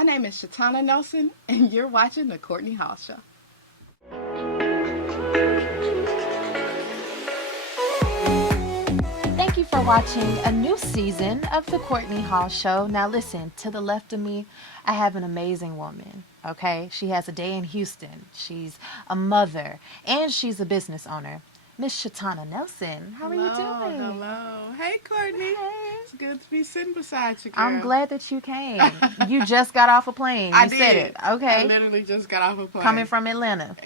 My name is Shatonna Nelson, and you're watching The Courtney Hall Show. Thank you for watching a new season of The Courtney Hall Show. Now listen, to the left of me, I have an amazing woman, okay? She has a day in Houston. She's a mother, and she's a business owner. Miss Shatonna Nelson, how are you doing? Hello. Hey, Courtney. Hey. It's good to be sitting beside you, girl. I'm glad that you came. You just got off a plane. I You did. said it. Okay. I literally just got off a plane. Coming from Atlanta.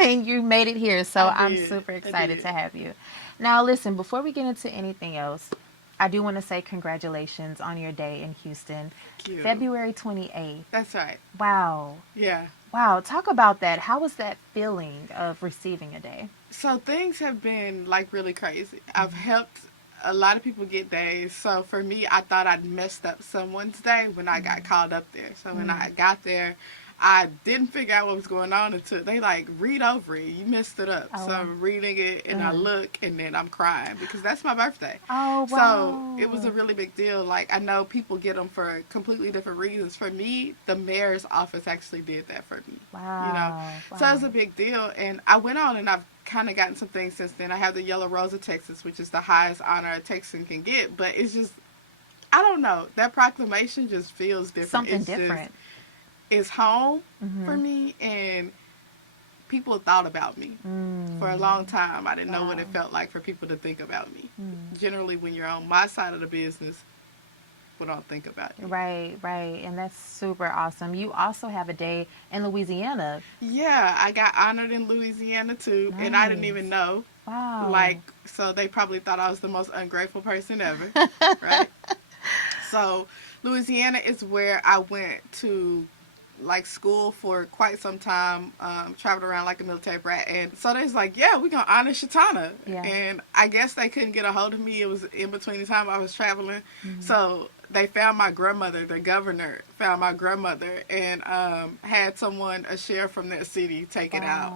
And you made it here, so I'm super excited to have you. Now, listen, before we get into anything else, I do want to say congratulations on your day in Houston. Thank you. February 28th. That's right. Wow. Yeah. Wow. Talk about that. How was that feeling of receiving a day? So things have been like really crazy. I've helped a lot of people get days. So for me, I thought I'd messed up someone's day when I got called up there. So when I got there, I didn't figure out what was going on until they read over it. You messed it up. So I'm reading it and I look and then I'm crying because that's my birthday. Oh, wow. So it was a really big deal. Like, I know people get them for completely different reasons. For me, the mayor's office actually did that for me. Wow. You know? Wow. So it was a big deal. And I went on and I've kind of gotten some things since then. I have the Yellow Rose of Texas, which is the highest honor a Texan can get. But it's just, I don't know. That proclamation just feels different. Something different. It's home for me, and people thought about me for a long time. I didn't know what it felt like for people to think about me. Generally, when you're on my side of the business, people don't think about you. Right, right. And that's super awesome. You also have a day in Louisiana. Yeah, I got honored in Louisiana, too, and I didn't even know. Wow. So they probably thought I was the most ungrateful person ever, right? So Louisiana is where I went to school for quite some time, traveled around like a military brat, and so they was like, yeah, we're gonna honor Shatonna. And I guess they couldn't get a hold of me. It was in between the time I was traveling, so they found my grandmother. The governor found my grandmother and had someone, a sheriff from that city, take it out.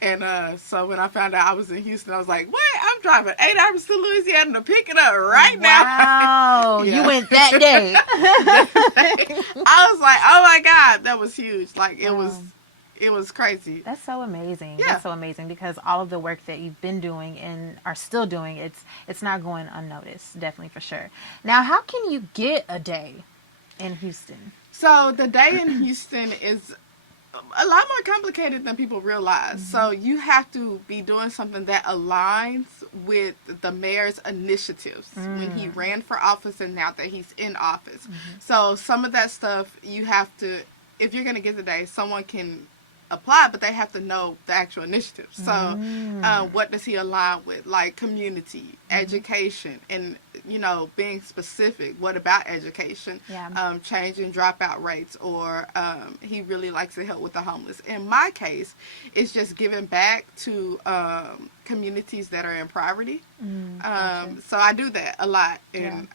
And so when I found out I was in Houston, I was like, what? I'm driving 8 hours to Louisiana to pick it up right now. Wow. You went that day. I was like, oh my God, that was huge. It was crazy. That's so amazing. Yeah. That's so amazing because all of the work that you've been doing and are still doing, it's not going unnoticed, definitely for sure. Now, how can you get a day in Houston? So the day in Houston is a lot more complicated than people realize. So you have to be doing something that aligns with the mayor's initiatives when he ran for office and now that he's in office. So some of that stuff you have to, if you're going to get the day, someone can apply, but they have to know the actual initiatives. So what does he align with? Like community, education, and being specific. What about education? Changing dropout rates, or he really likes to help with the homeless. In my case, it's just giving back to communities that are in poverty. So I do that a lot, and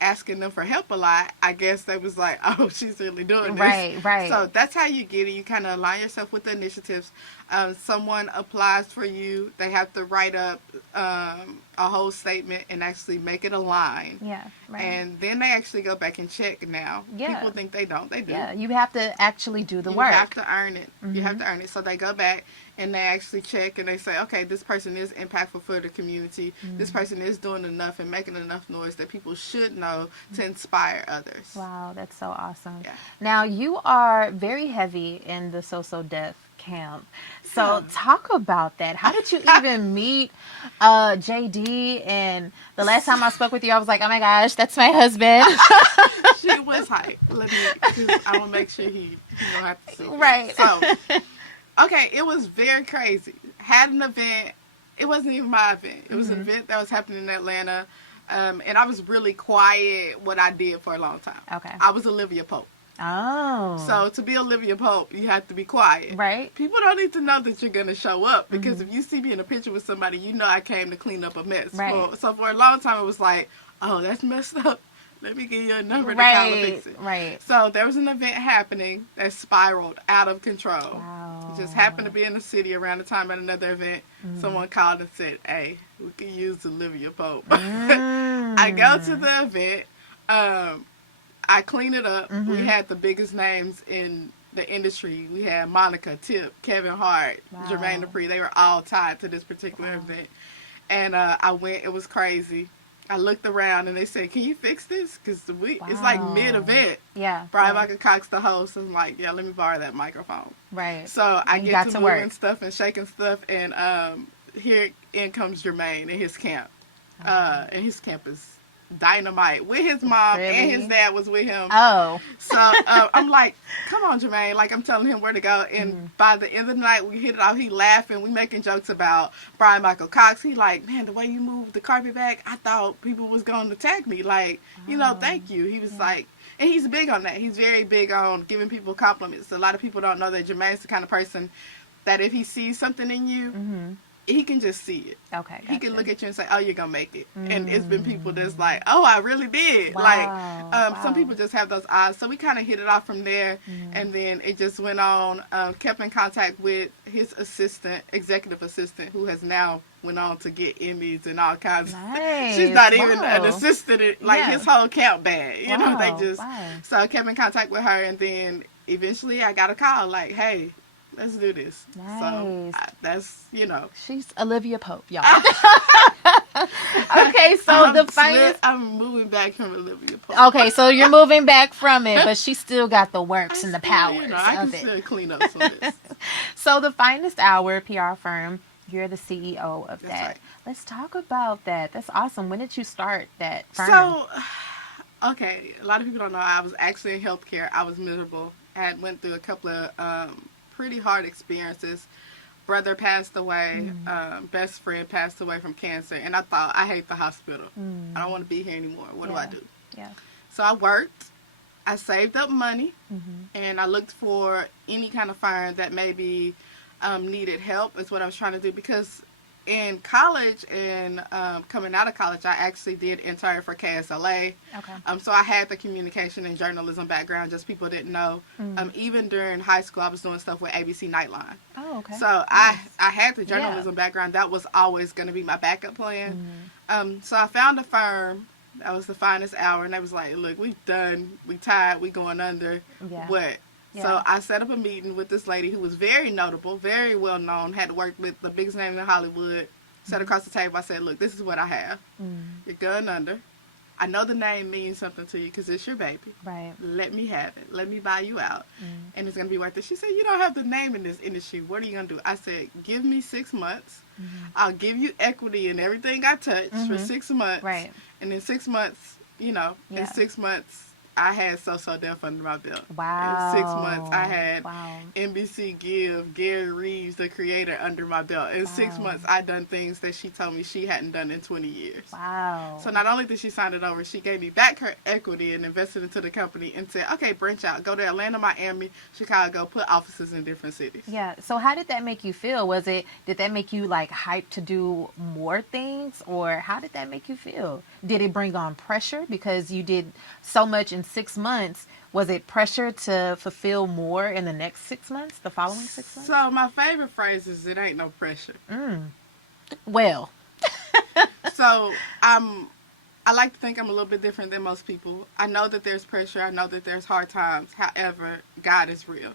asking them for help a lot. I guess they was like, oh, she's really doing this. Right. So that's how you get it. You kind of align yourself with the initiatives. Someone applies for you. They have to write up a whole statement and actually make it align. And then they actually go back and check now. People think they don't. They do. Yeah, you have to actually do the work. You have to earn it. You have to earn it. So they go back and they actually check and they say, okay, this person is impactful for the community. This person is doing enough and making enough noise that people should know to inspire others. Wow, that's so awesome. Yeah. Now, you are very heavy in the SOSO Def camp. So talk about that. How did you even meet JD? And the last time I spoke with you, I was like, oh my gosh, that's my husband. She was hype. I will make sure he don't have to see it. Right. So, okay, it was very crazy. Had an event. It wasn't even my event. It was an event that was happening in Atlanta. And I was really quiet what I did for a long time. Okay. I was Olivia Pope. Oh. So to be Olivia Pope, you have to be quiet. Right. People don't need to know that you're going to show up because if you see me in a picture with somebody, you know I came to clean up a mess. Right. So for a long time, it was like, oh, that's messed up. Let me give you a number to kind of fix it. Right. So there was an event happening that spiraled out of control. Wow. It just happened to be in the city around the time at another event. Someone called and said, hey, we can use Olivia Pope. I go to the event. I cleaned it up. We had the biggest names in the industry. We had Monica, Tip, Kevin Hart, Jermaine Dupri. They were all tied to this particular event. And I went. It was crazy. I looked around and they said, "Can you fix this?" Because it's like mid-event. Yeah. Brian Michael Cox, the host, was like, "Yeah, let me borrow that microphone." Right. So I get to moving work. stuff and shaking stuff, and here in comes Jermaine and his camp. And his camp is dynamite with his mom and his dad was with him. Oh. So I'm like, "Come on, Jermaine." Like, I'm telling him where to go. And by the end of the night, we hit it off. He laughing. We making jokes about Brian Michael Cox. He like, "Man, the way you moved the carpet back, I thought people was going to tag me. Like, thank you." He was like, and he's big on that. He's very big on giving people compliments. A lot of people don't know that Jermaine's the kind of person that if he sees something in you, he can just see it. Okay. Gotcha. He can look at you and say, "Oh, you're going to make it." And it's been people that's like, "Oh, I really did." Like, some people just have those eyes. So we kind of hit it off from there. And then it just went on, kept in contact with his assistant, executive assistant, who has now went on to get Emmys and all kinds of She's not even an assistant. Like, his whole camp bad. You know, they just... So I kept in contact with her. And then eventually I got a call like, "Hey, let's do this." So that's, She's Olivia Pope, y'all. Okay, so I'm moving back from Olivia Pope. Okay, so you're moving back from it, but she still got the works and the powers I can of it. still clean up some of this. So the Finest Hour PR firm, you're the CEO of that. Right. Let's talk about that. That's awesome. When did you start that firm? So, okay, a lot of people don't know I was actually in healthcare. I was miserable. I had went through a couple of pretty hard experiences. Brother passed away. Best friend passed away from cancer. And I thought, I hate the hospital. I don't want to be here anymore. What do I do? Yeah. So I worked. I saved up money. And I looked for any kind of firm that maybe needed help is what I was trying to do. Because in college and coming out of college, I actually did intern for KSLA. Okay. So I had the communication and journalism background, just people didn't know. Even during high school, I was doing stuff with ABC Nightline. Oh, okay. So I had the journalism background. That was always going to be my backup plan. So I found a firm. That was the Finest Hour. And they was like, "Look, we done. We tired. We going under. What?" So I set up a meeting with this lady who was very notable, very well known, had worked with the biggest name in Hollywood. Sat across the table. I said, "Look, this is what I have. You're going under. I know the name means something to you because it's your baby. Right. Let me have it. Let me buy you out. And it's going to be worth it." She said, "You don't have the name in this industry. What are you going to do?" I said, "Give me 6 months. I'll give you equity in everything I touch for 6 months. Right. And in 6 months, in 6 months, I had SOSO Def under my belt. Wow. In 6 months, I had NBC Give, Gary Reeves, the creator, under my belt. In 6 months, I done things that she told me she hadn't done in 20 years. Wow. So not only did she sign it over, she gave me back her equity and invested into the company and said, "Okay, branch out. Go to Atlanta, Miami, Chicago, put offices in different cities." Yeah. So how did that make you feel? Did that make you like hyped to do more things, or how did that make you feel? Did it bring on pressure because you did so much in 6 months? Was it pressure to fulfill more in the next 6 months, the following 6 months? So my favorite phrase is, "It ain't no pressure." Well. So I like to think I'm a little bit different than most people. I know that there's pressure. I know that there's hard times. However, God is real.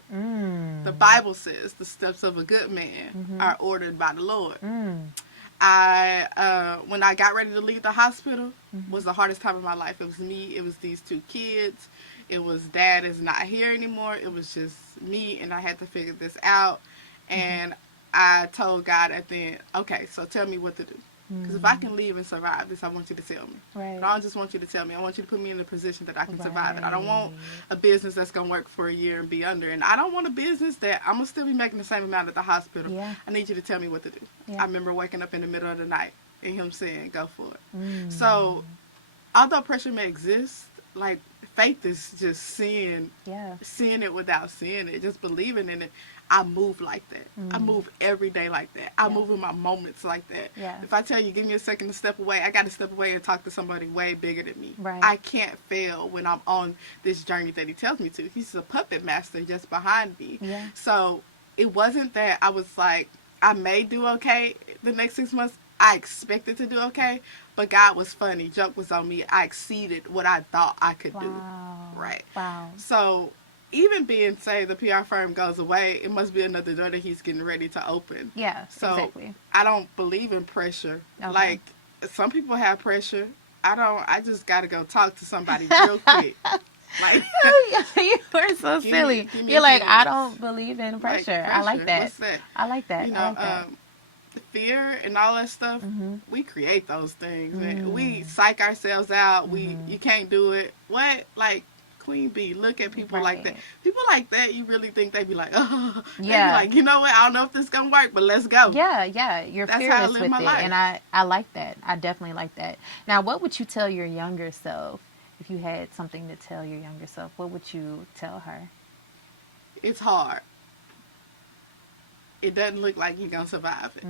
The Bible says the steps of a good man are ordered by the Lord. When I got ready to leave the hospital, was the hardest time of my life. It was me. It was these 2 kids. It was Dad is not here anymore. It was just me, and I had to figure this out. And I told God at the end, "Okay, so tell me what to do. Because if I can leave and survive this, I want you to tell me. Right. But I don't just want you to tell me. I want you to put me in a position that I can survive it. I don't want a business that's going to work for a year and be under. And I don't want a business that I'm going to still be making the same amount at the hospital. Yeah. I need you to tell me what to do." Yeah. I remember waking up in the middle of the night and him saying, "Go for it." So although pressure may exist, like, faith is just seeing it without seeing it, just believing in it. I move like that. I move every day like that. I move in my moments like that. Yeah. If I tell you, give me a second to step away, I got to step away and talk to somebody way bigger than me. Right. I can't fail when I'm on this journey that he tells me to. He's a puppet master just behind me. Yeah. So it wasn't that I was like, I may do okay the next 6 months. I expected to do okay, but God was funny. Joke was on me. I exceeded what I thought I could do. Right. Wow. So even being, say, the PR firm goes away, it must be another door that he's getting ready to open. Yeah, So exactly. I don't believe in pressure. Okay. Like, some people have pressure. I don't. I just got to go talk to somebody real quick. Like, you are so silly. give me You're a like, few I minutes. don't believe in pressure. Like, I like that. What's that? I like that. You I know, like that. fear and all that stuff. Mm-hmm. We create those things. And we psych ourselves out. You can't do it. What? Like, Queen Bee, look at people like that. People like that, you really think they'd be like, oh, Yeah. They'd be like, you know what? I don't know if this is gonna work, but let's go. Yeah. You're That's how I fearless live with my it, life. and I like that. I definitely like that. Now, what would you tell your younger self if you had something to tell your younger self? What would you tell her? It's hard. It doesn't look like you're gonna survive it.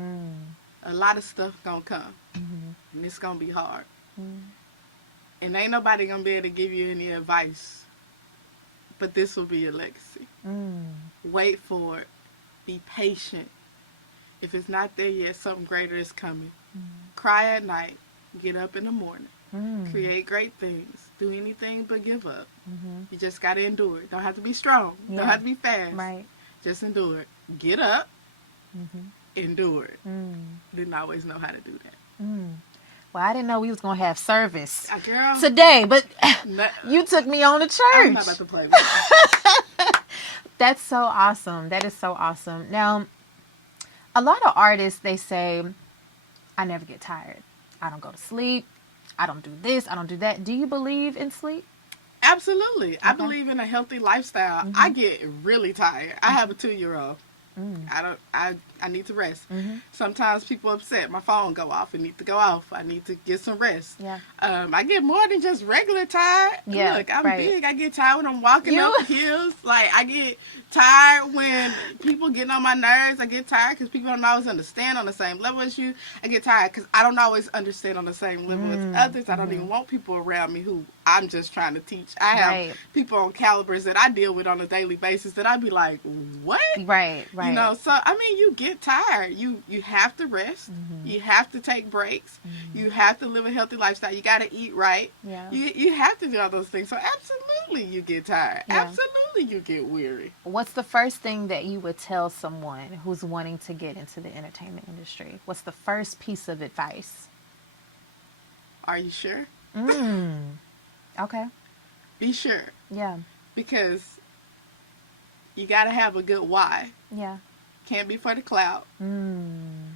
A lot of stuff gonna come, and it's gonna be hard. And ain't nobody gonna be able to give you any advice. But this will be your legacy. Wait for it. Be patient. If it's not there yet, something greater is coming. Cry at night. Get up in the morning. Create great things. Do anything but give up. You just got to endure it. Don't have to be strong. Yeah. Don't have to be fast. Right. Just endure it. Get up. Endure it. Didn't always know how to do that. Well, I didn't know we was going to have service Girl, today, but no, you took me on to church. I'm not about to play with you. That's so awesome. That is so awesome. Now, a lot of artists, they say, I never get tired. I don't go to sleep. I don't do this. I don't do that. Do you believe in sleep? Absolutely. I believe in a healthy lifestyle. I get really tired. I have a 2-year-old. I need to rest. Sometimes people upset. My phone go off. It needs to go off. I need to get some rest. Yeah. I get more than just regular tired. Yeah, Look, I'm right. big. I get tired when I'm walking up hills. Like, I get tired when people getting on my nerves. I get tired because people don't always understand on the same level as you. I get tired because I don't always understand on the same level as others. I don't even want people around me who I'm just trying to teach. I have people on calibers that I deal with on a daily basis that I'd be like, what? Right. You know, so, I mean, you get tired. You have to rest. You have to take breaks. You have to live a healthy lifestyle. You got to eat right. Yeah. You have to do all those things. So, absolutely, you get tired. Yeah. Absolutely, you get weary. What's the first thing that you would tell someone who's wanting to get into the entertainment industry? What's the first piece of advice? Are you sure? Okay. Be sure. Yeah. Because you got to have a good why. Yeah. Can't be for the clout. Can't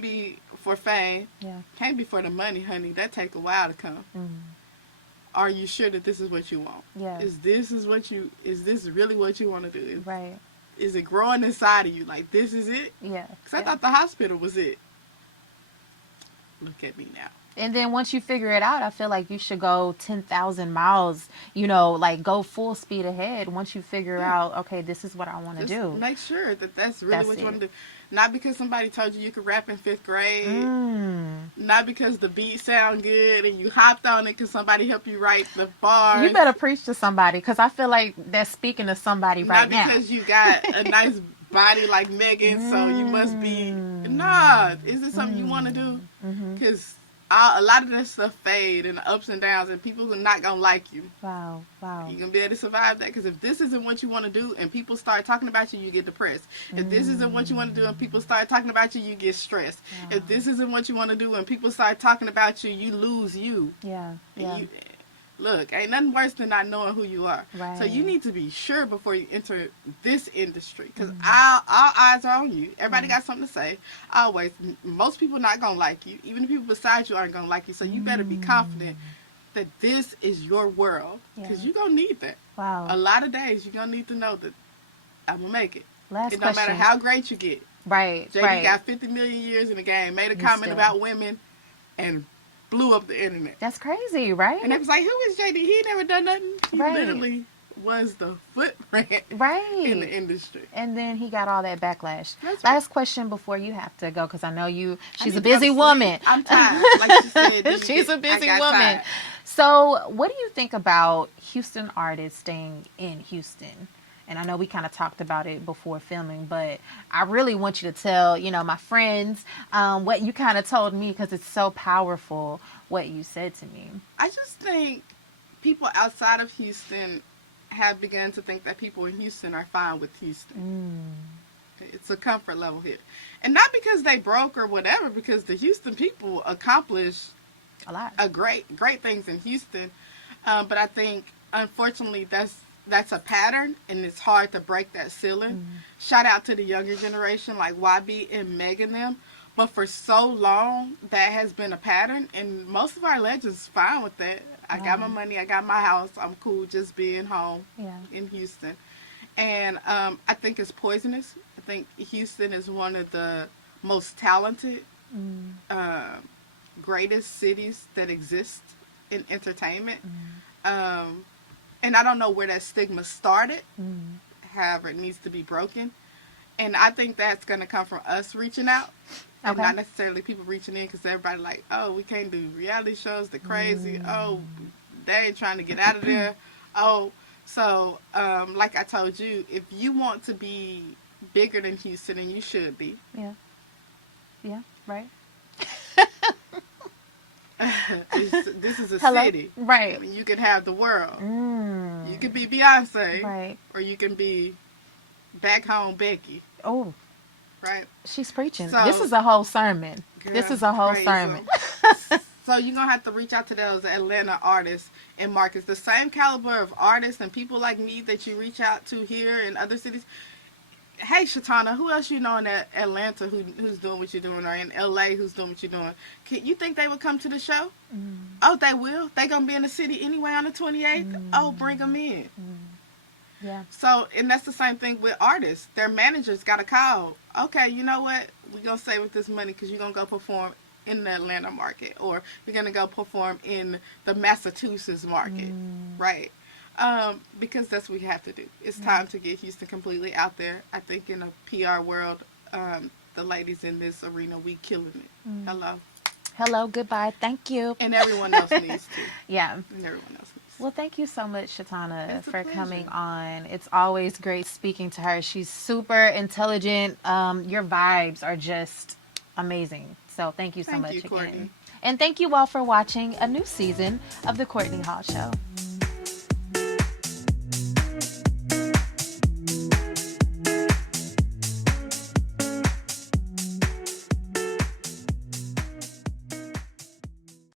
be for fame. Yeah. Can't be for the money, honey. That take a while to come. Are you sure that this is what you want? Yeah. Is this really what you want to do? Right. Is it growing inside of you? Like, this is it? Yeah. Because I thought the hospital was it. Look at me now. And then once you figure it out, I feel like you should go 10,000 miles, you know, like go full speed ahead once you figure out, okay, this is what I want to do. Make sure that that's really what you want to do. Not because somebody told you could rap in 5th grade. Not because the beat sound good and you hopped on it because somebody helped you write the bars. You better preach to somebody because I feel like that's speaking to somebody right now. Not because you got a nice body like Megan, so you must be... Nah, is this something you want to do? Because... a lot of that stuff fade and the ups and downs, and people are not going to like you. Wow. You're going to be able to survive that, because if this isn't what you want to do and people start talking about you, you get depressed. If this isn't what you want to do and people start talking about you, you get stressed. If this isn't what you want to do and people start talking about you, you lose you. Yeah. Look, ain't nothing worse than not knowing who you are. Right. So you need to be sure before you enter this industry, because all eyes are on you. Everybody got something to say. Always. Most people not going to like you. Even the people beside you aren't going to like you. So you better be confident that this is your world, because you're going to need that. Wow. A lot of days you're going to need to know that I'm going to make it. Last It don't matter how great you get. Right. JD got 50 million years in the game, made a comment about women, and blew up the internet. That's crazy, right? And it was like, who is JD? He never done nothing. He literally was the footprint in the industry. And then he got all that backlash. That's Last question before you have to go, because I know she's a need to go to busy sleep. woman. I'm tired. Like she said, She's a busy I got woman. tired. So what do you think about Houston artists staying in Houston and I know we kind of talked about it before filming, but I really want you to tell, my friends, what you kind of told me, because it's so powerful what you said to me. I just think people outside of Houston have begun to think that people in Houston are fine with Houston. It's a comfort level here. And not because they broke or whatever, because the Houston people accomplish A lot. great things in Houston. But I think, unfortunately, that's a pattern, and it's hard to break that ceiling. Shout out to the younger generation, like YB and Meg and them. But for so long, that has been a pattern, and most of our legends fine with that. I got my money, I got my house, I'm cool just being home in Houston. And I think it's poisonous. I think Houston is one of the most talented, greatest cities that exist in entertainment. And I don't know where that stigma started. However, it needs to be broken. And I think that's going to come from us reaching out. And not necessarily people reaching in, because everybody like, oh, we can't do reality shows. They're crazy. Oh, they ain't trying to get out of there. Oh, so like I told you, if you want to be bigger than Houston, and you should be. Yeah, right. This is a Hello? city. Right. I mean, you can have the world. You can be Beyonce. Right. Or you can be back home Becky. Oh. Right. She's preaching. So, this is a whole sermon. Girl, this is a whole crazy. sermon. So you're going to have to reach out to those Atlanta artists and markets. The same caliber of artists and people like me that you reach out to here in other cities. Hey, Shatonna, who else you know in Atlanta who's doing what you're doing, or in L.A. who's doing what you're doing? You think they would come to the show? Oh, they will? They going to be in the city anyway on the 28th? Oh, bring them in. Yeah. So, and that's the same thing with artists. Their managers got a call. Okay, you know what? We're going to save with this money because you're going to go perform in the Atlanta market, or you're going to go perform in the Massachusetts market, right? Because that's what we have to do. It's time to get Houston completely out there. I think in a PR world, the ladies in this arena, we killing it. Hello, goodbye, thank you. And everyone else needs to. Yeah. And everyone else needs to. Well, thank you so much, Shatonna, for pleasure. coming on. It's always great speaking to her. She's super intelligent. Your vibes are just amazing. So thank you so much Thank you, again. Courtney. And thank you all for watching a new season of The Courtney Hall Show.